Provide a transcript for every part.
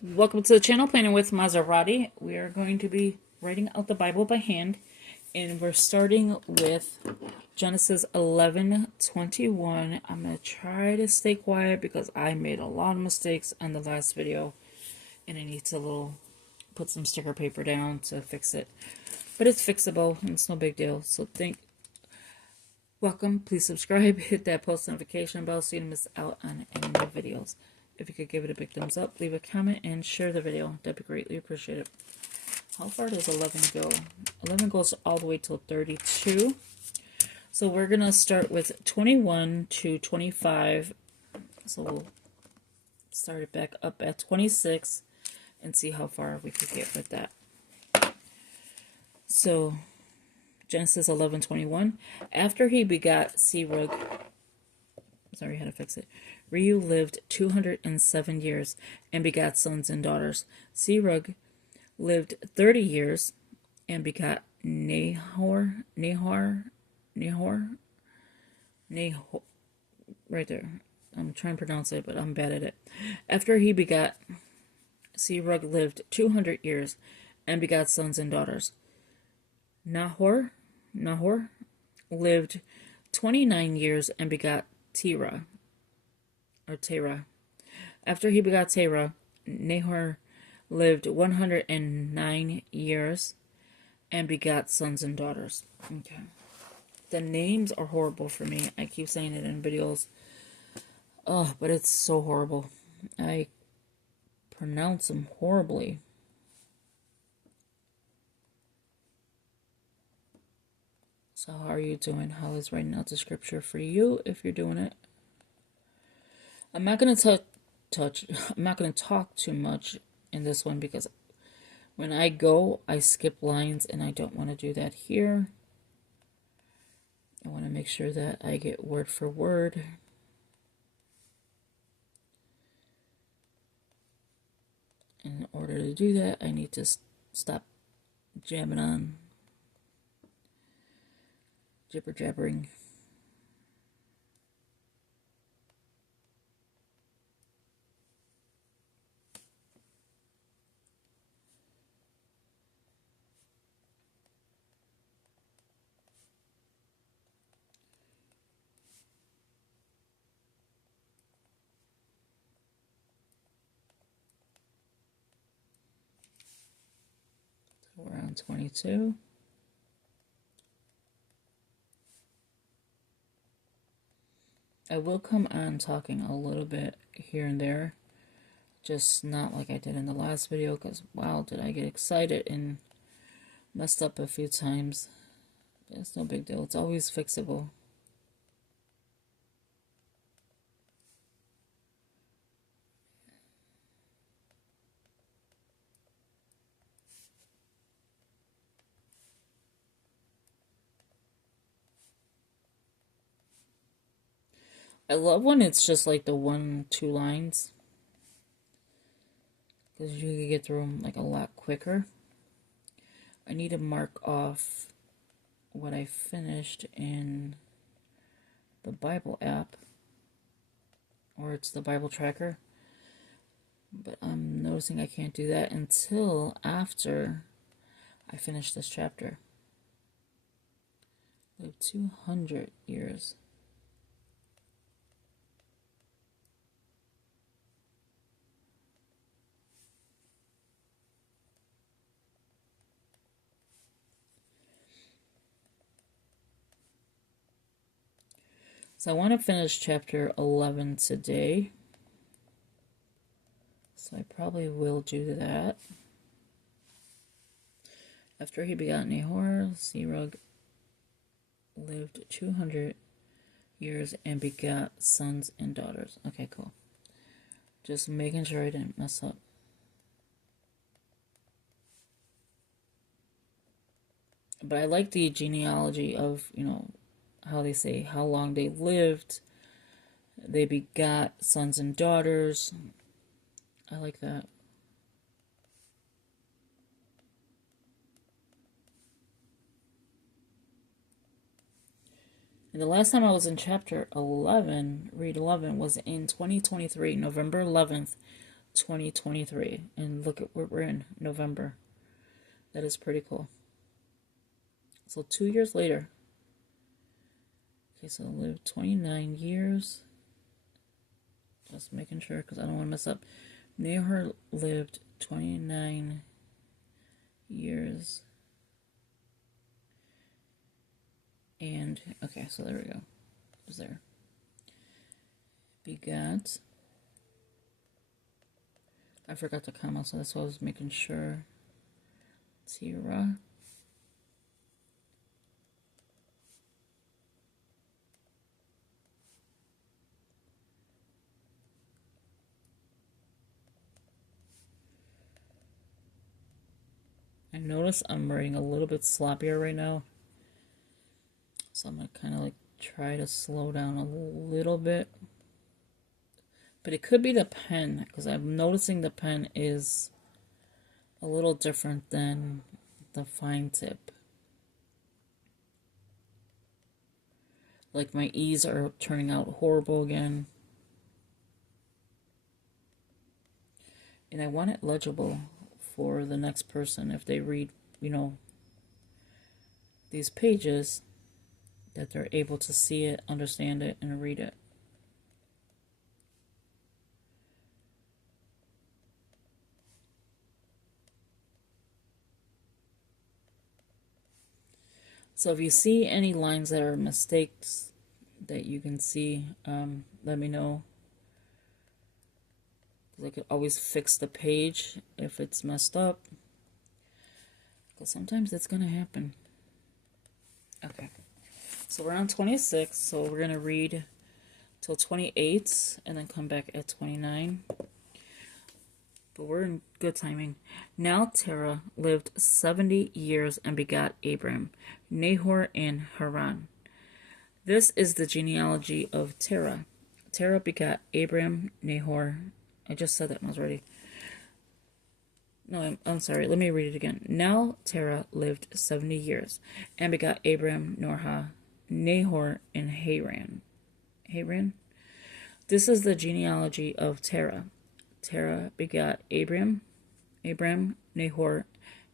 Welcome to the channel, Planning with Maserati. We are going to be writing out the Bible by hand, and we're starting with Genesis 11:21. I'm going to try to stay quiet because I made a lot of mistakes on the last video, and I need to put some sticker paper down to fix it. But it's fixable, and it's no big deal. So welcome, please subscribe, hit that post notification bell so you don't miss out on any new videos. If you could give it a big thumbs up, leave a comment, and share the video. That'd be greatly appreciated. How far does 11 go? 11 goes all the way till 32. So we're going to start with 21 to 25. So we'll start it back up at 26 and see how far we could get with that. So Genesis 11:21. After he begot Serug, sorry, how to fix it. Reu lived 207 years and begot sons and daughters. Serug lived 30 years and begot Nahor, right there. I'm trying to pronounce it, but I'm bad at it. After he begot, Serug lived 200 years and begot sons and daughters. Nahor lived 29 years and begot Terah. After he begot Terah, Nahor lived 109 years and begot sons and daughters. Okay. The names are horrible for me. I keep saying it in videos. Oh, but it's so horrible. I pronounce them horribly. So how are you doing? How is writing out the scripture for you if you're doing it? I'm not going to I'm not going to talk too much in this one because when I go, I skip lines and I don't want to do that here. I want to make sure that I get word for word. In order to do that, I need to stop jabbing on, jibber jabbering. We're on 22. I will come on talking a little bit here and there, just not like I did in the last video, because wow, did I get excited and messed up a few times. It's no big deal. It's always fixable. I love when it's just like the 1-2 lines, because you can get through them like a lot quicker. I need to mark off what I finished in the Bible app, or it's the Bible tracker, but I'm noticing I can't do that until after I finish this chapter. Lived 200 years. So I want to finish chapter 11 today. So I probably will do that. After he begot Nahor, Serug lived 200 years and begot sons and daughters. Okay, cool. Just making sure I didn't mess up. But I like the genealogy of, how they say how long they lived. They begot sons and daughters. I like that. And the last time I was in chapter 11, read 11, was in 2023, November 11th, 2023. And look at where we're in November. That is pretty cool. So 2 years later. Okay, so I lived 29 years. Just making sure because I don't want to mess up. Nahor lived 29 years. And, okay, so there we go. It was there. Begat. I forgot the comma, so that's why I was making sure. Terah. I notice I'm writing a little bit sloppier right now. So I'm going to kind of like try to slow down a little bit. But it could be the pen, because I'm noticing the pen is a little different than the fine tip. Like my E's are turning out horrible again. And I want it legible for the next person if they read, you know, these pages, that they're able to see it, understand it, and read it. So if you see any lines that are mistakes that you can see, let me know. I could always fix the page if it's messed up. Because sometimes it's going to happen. Okay. So we're on 26, so we're going to read till 28 and then come back at 29. But we're in good timing. Now Terah lived 70 years and begot Abram, Nahor, and Haran. This is the genealogy of Terah. Terah begot Abram, Nahor. I just said that when I was ready. No, I'm sorry. Let me read it again. Now Terah lived 70 years and begot Abram, Nahor, and Haran. Haran? This is the genealogy of Terah. Terah begot Abram, Nahor,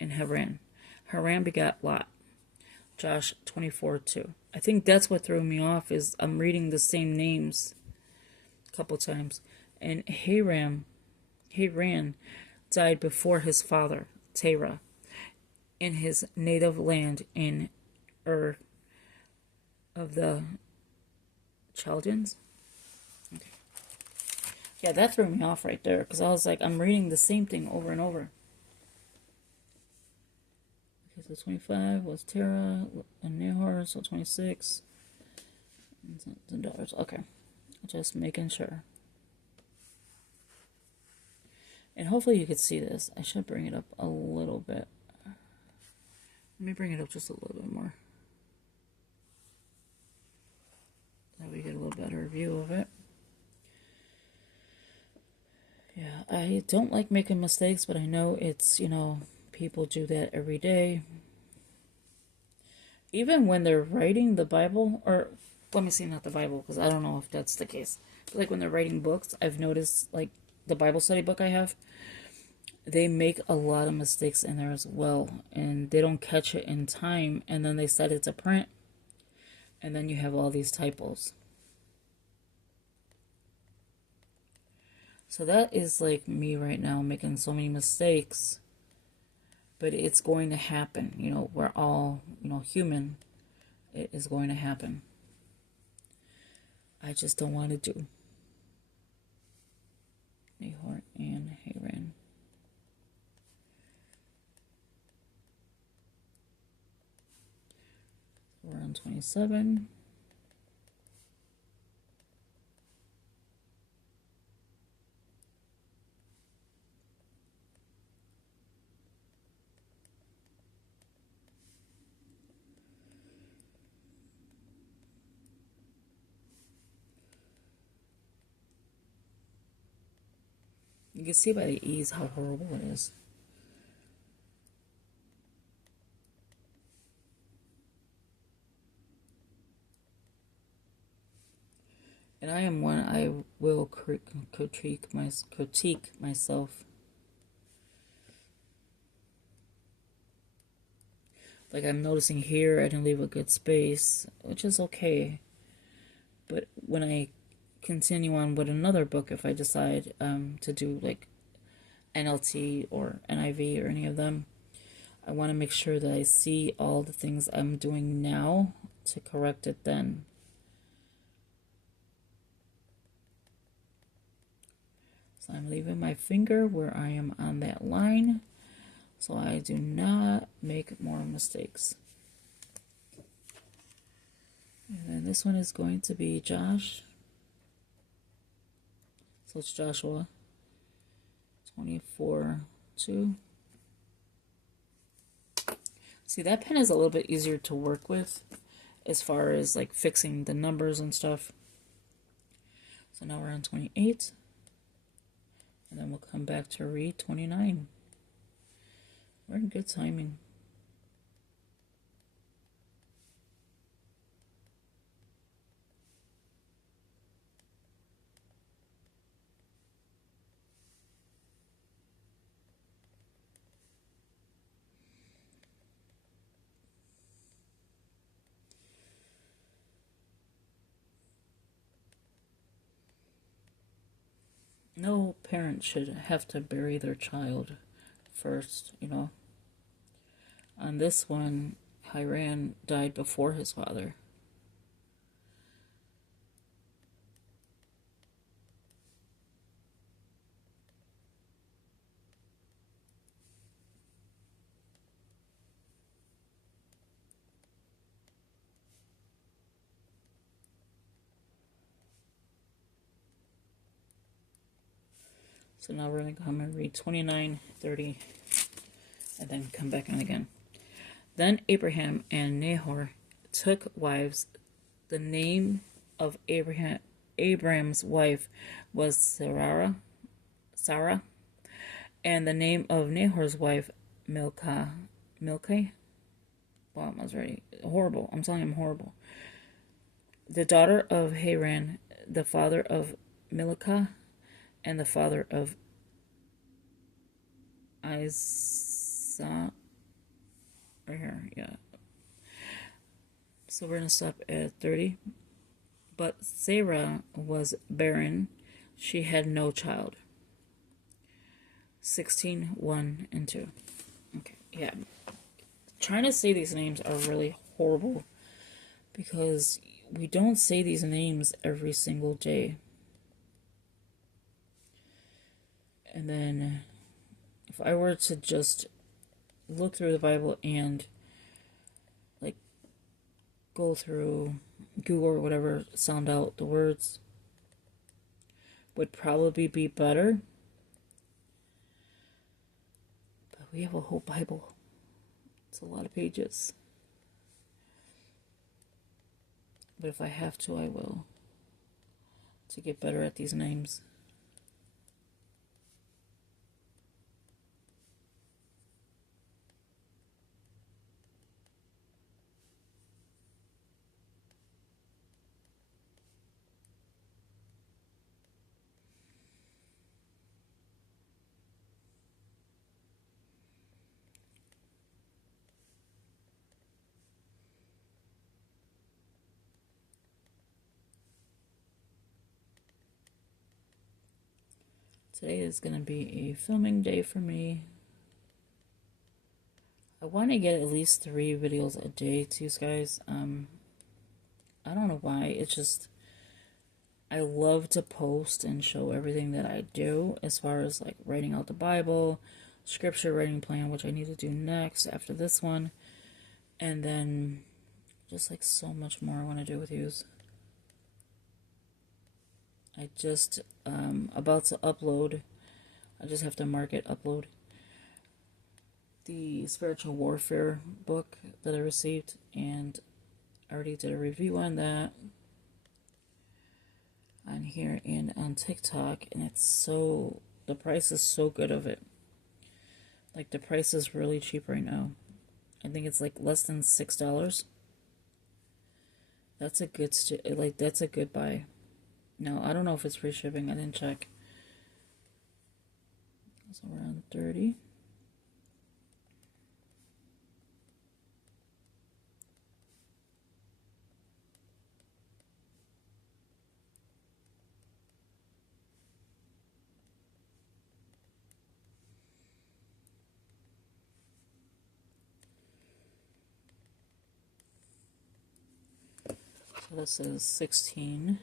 and Haran. Haran begot Lot. Josh 24:2. I think that's what threw me off is I'm reading the same names a couple times. And Haran died before his father, Terah, in his native land in Ur of the Chaldeans. Okay. Yeah, that threw me off right there because I was like, I'm reading the same thing over and over. Okay, so 25 was Terah and Nahor, so 26. The daughters. Okay, just making sure. And hopefully you could see this. I should bring it up a little bit. Let me bring it up just a little bit more. That we get a little better view of it. Yeah, I don't like making mistakes, but I know it's, you know, people do that every day. Even when they're writing the Bible, or let me see, not the Bible, because I don't know if that's the case. But like when they're writing books, I've noticed, like the Bible study book I have, they make a lot of mistakes in there as well, and they don't catch it in time, and then they set it to print, and then you have all these typos. So that is like me right now, making so many mistakes, but it's going to happen. You know, we're all, you know, human. It is going to happen. I just don't want to do. Nahor and Haran. We're on 27. You can see by the E's how horrible it is. And I am one, I will critique myself. Like I'm noticing here, I didn't leave a good space, which is okay. But when I continue on with another book, if I decide to do like NLT or NIV or any of them, I want to make sure that I see all the things I'm doing now to correct it then. So I'm leaving my finger where I am on that line so I do not make more mistakes. And then this one is going to be Josh. So it's Joshua 24:2. See, that pen is a little bit easier to work with as far as like fixing the numbers and stuff. So now we're on 28. And then we'll come back to read 29. We're in good timing. No parent should have to bury their child first, you know. On this one, Hiran died before his father. So now we're going to come and read 29, 30, and then come back on again. Then Abraham and Nahor took wives. The name of Abraham's wife was Sarah, and the name of Nahor's wife Milcah. Wow, I was ready. Horrible. I'm telling you, I'm horrible. The daughter of Haran, the father of Milcah, and the father of Isaac. Right here, yeah. So we're going to stop at 30. But Sarah was barren. She had no child. 16, 1, and 2. Okay, yeah. Trying to say these names are really horrible because we don't say these names every single day. And then if I were to just look through the Bible and like go through Google or whatever, sound out the words, would probably be better. But we have a whole Bible. It's a lot of pages. But if I have to, I will. To get better at these names. Today is going to be a filming day for me. I want to get at least 3 videos a day to you guys. I don't know why. It's just, I love to post and show everything that I do as far as like writing out the Bible, scripture writing plan, which I need to do next after this one. And then just like so much more I want to do with yous. I just about to upload. I just have to mark it upload. The spiritual warfare book that I received, and I already did a review on that on here and on TikTok, and it's so, the price is so good of it. Like the price is really cheap right now. I think it's like less than $6. That's a good that's a good buy. No, I don't know if it's free shipping. I didn't check. So we're on 30. So this is 16.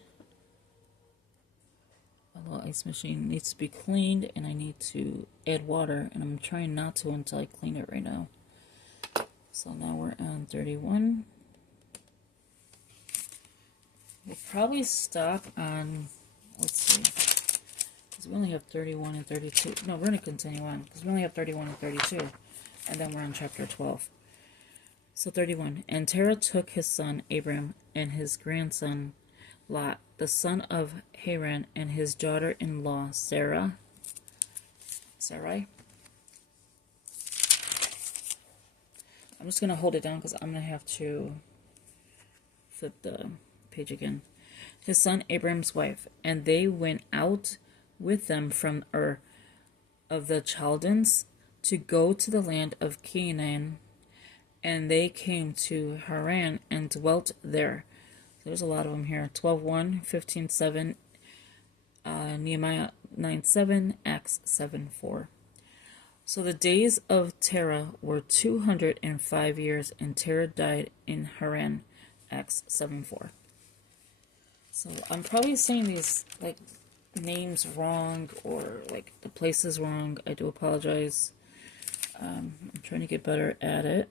My little ice machine needs to be cleaned, and I need to add water, and I'm trying not to until I clean it right now. So now we're on 31. We'll probably stop on, let's see, because we only have 31 and 32. No, we're going to continue on, because we only have 31 and 32, and then we're on chapter 12. So 31. And Terah took his son Abram and his grandson Lot, the son of Haran, and his daughter-in-law Sarai. I'm just going to hold it down because I'm going to have to flip the page again. His son Abram's wife, and they went out with them from Ur of the Chaldeans to go to the land of Canaan, and they came to Haran and dwelt there. There's a lot of them here. 12:1, 15:7, Nehemiah 9:7, Acts 7:4. So the days of Terah were 205 years, and Terah died in Haran, Acts 7:4. So I'm probably saying these like names wrong or like the places wrong. I do apologize. I'm trying to get better at it.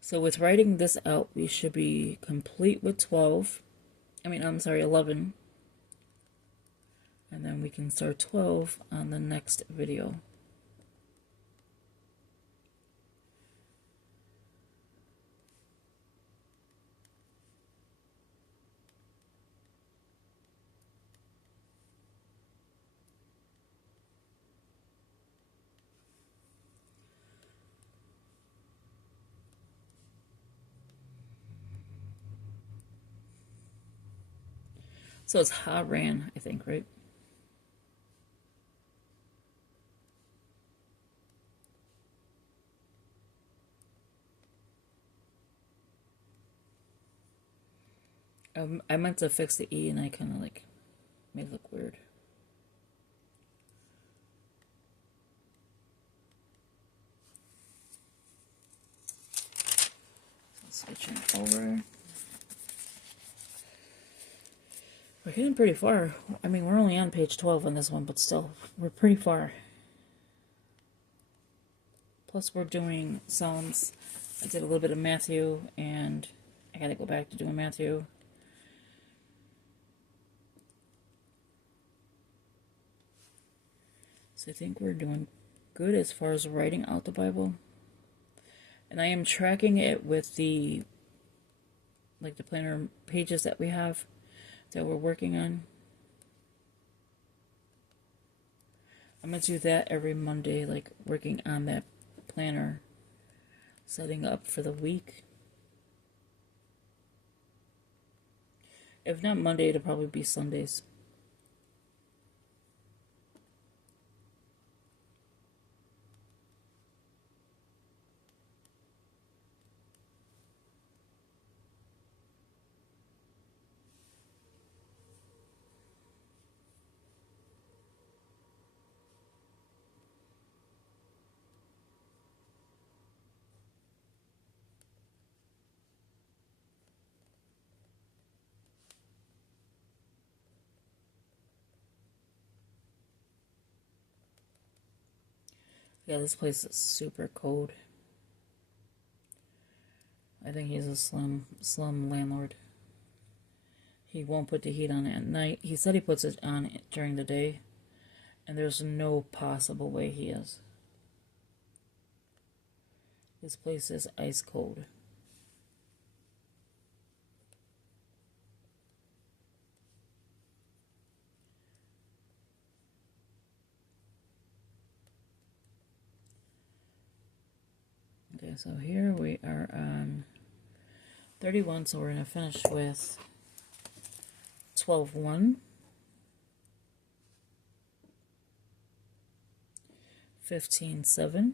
So with writing this out, we should be complete with 12. I'm sorry, 11. And then we can start 12 on the next video. So it's Haran, I think, right? I meant to fix the E and I kind of like made it look weird. Switching over. We're getting pretty far. We're only on page 12 on this one, but still, we're pretty far. Plus, we're doing Psalms. I did a little bit of Matthew, and I gotta go back to doing Matthew. So I think we're doing good as far as writing out the Bible. And I am tracking it with the planner pages that we have that we're working on. I'm going to do that every Monday, like working on that planner, setting up for the week. If not Monday, it'll probably be Sundays. Yeah, this place is super cold. I think he's a slum landlord. He won't put the heat on at night. He said he puts it on during the day, and there's no possible way he is. This place is ice cold. Okay, so here we are on 31, so we're going to finish with 12-1, 15-7,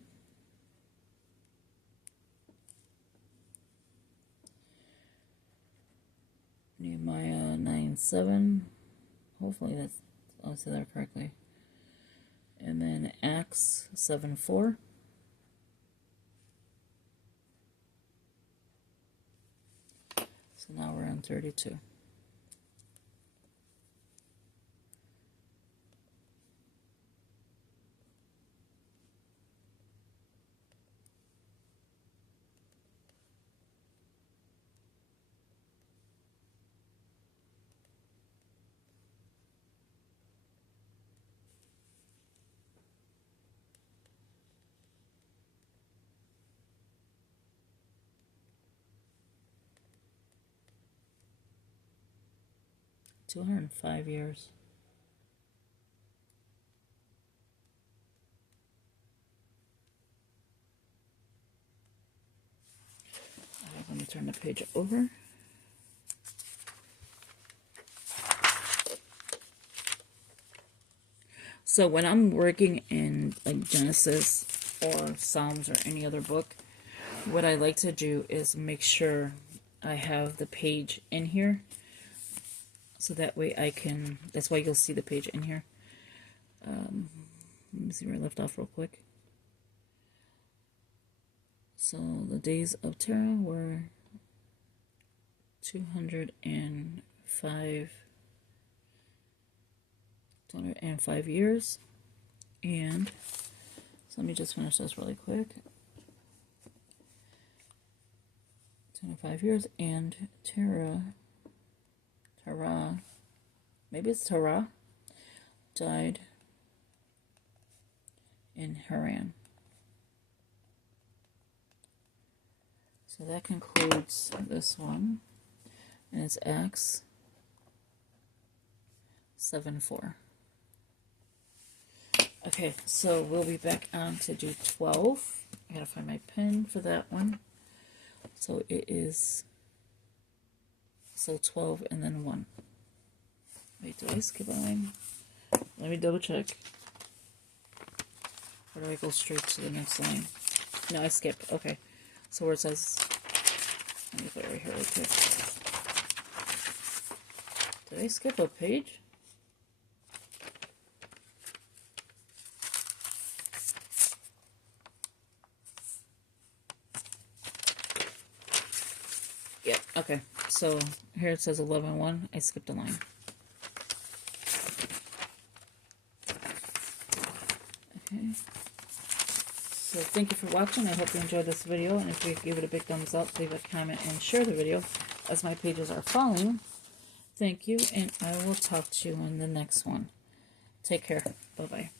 Nehemiah 9-7. Hopefully that's, I'll say that correctly. And then Acts 7-4. So now we're on 32. $205 years. Alright, let me turn the page over. So when I'm working in like Genesis or Psalms or any other book, what I like to do is make sure I have the page in here. So that way I can, that's why you'll see the page in here. Let me see where I left off real quick. So the days of Terah were 205 years. And so let me just finish this really quick. 205 years, and Terah, maybe it's Terah, died in Haran. So that concludes this one, and it's Acts 7-4. Okay, so we'll be back on to do 12. I gotta find my pen for that one. So it is, so 12 and then 1. Wait, do I skip a line? Let me double check. Or do I go straight to the next line? No, I skip. Okay. So where it says, let me put it right here real quick. Did I skip a page? Yeah, okay. So here it says 11-1. I skipped a line. Okay. So thank you for watching. I hope you enjoyed this video. And if you give it a big thumbs up, leave a comment and share the video as my pages are falling. Thank you, and I will talk to you in the next one. Take care. Bye-bye.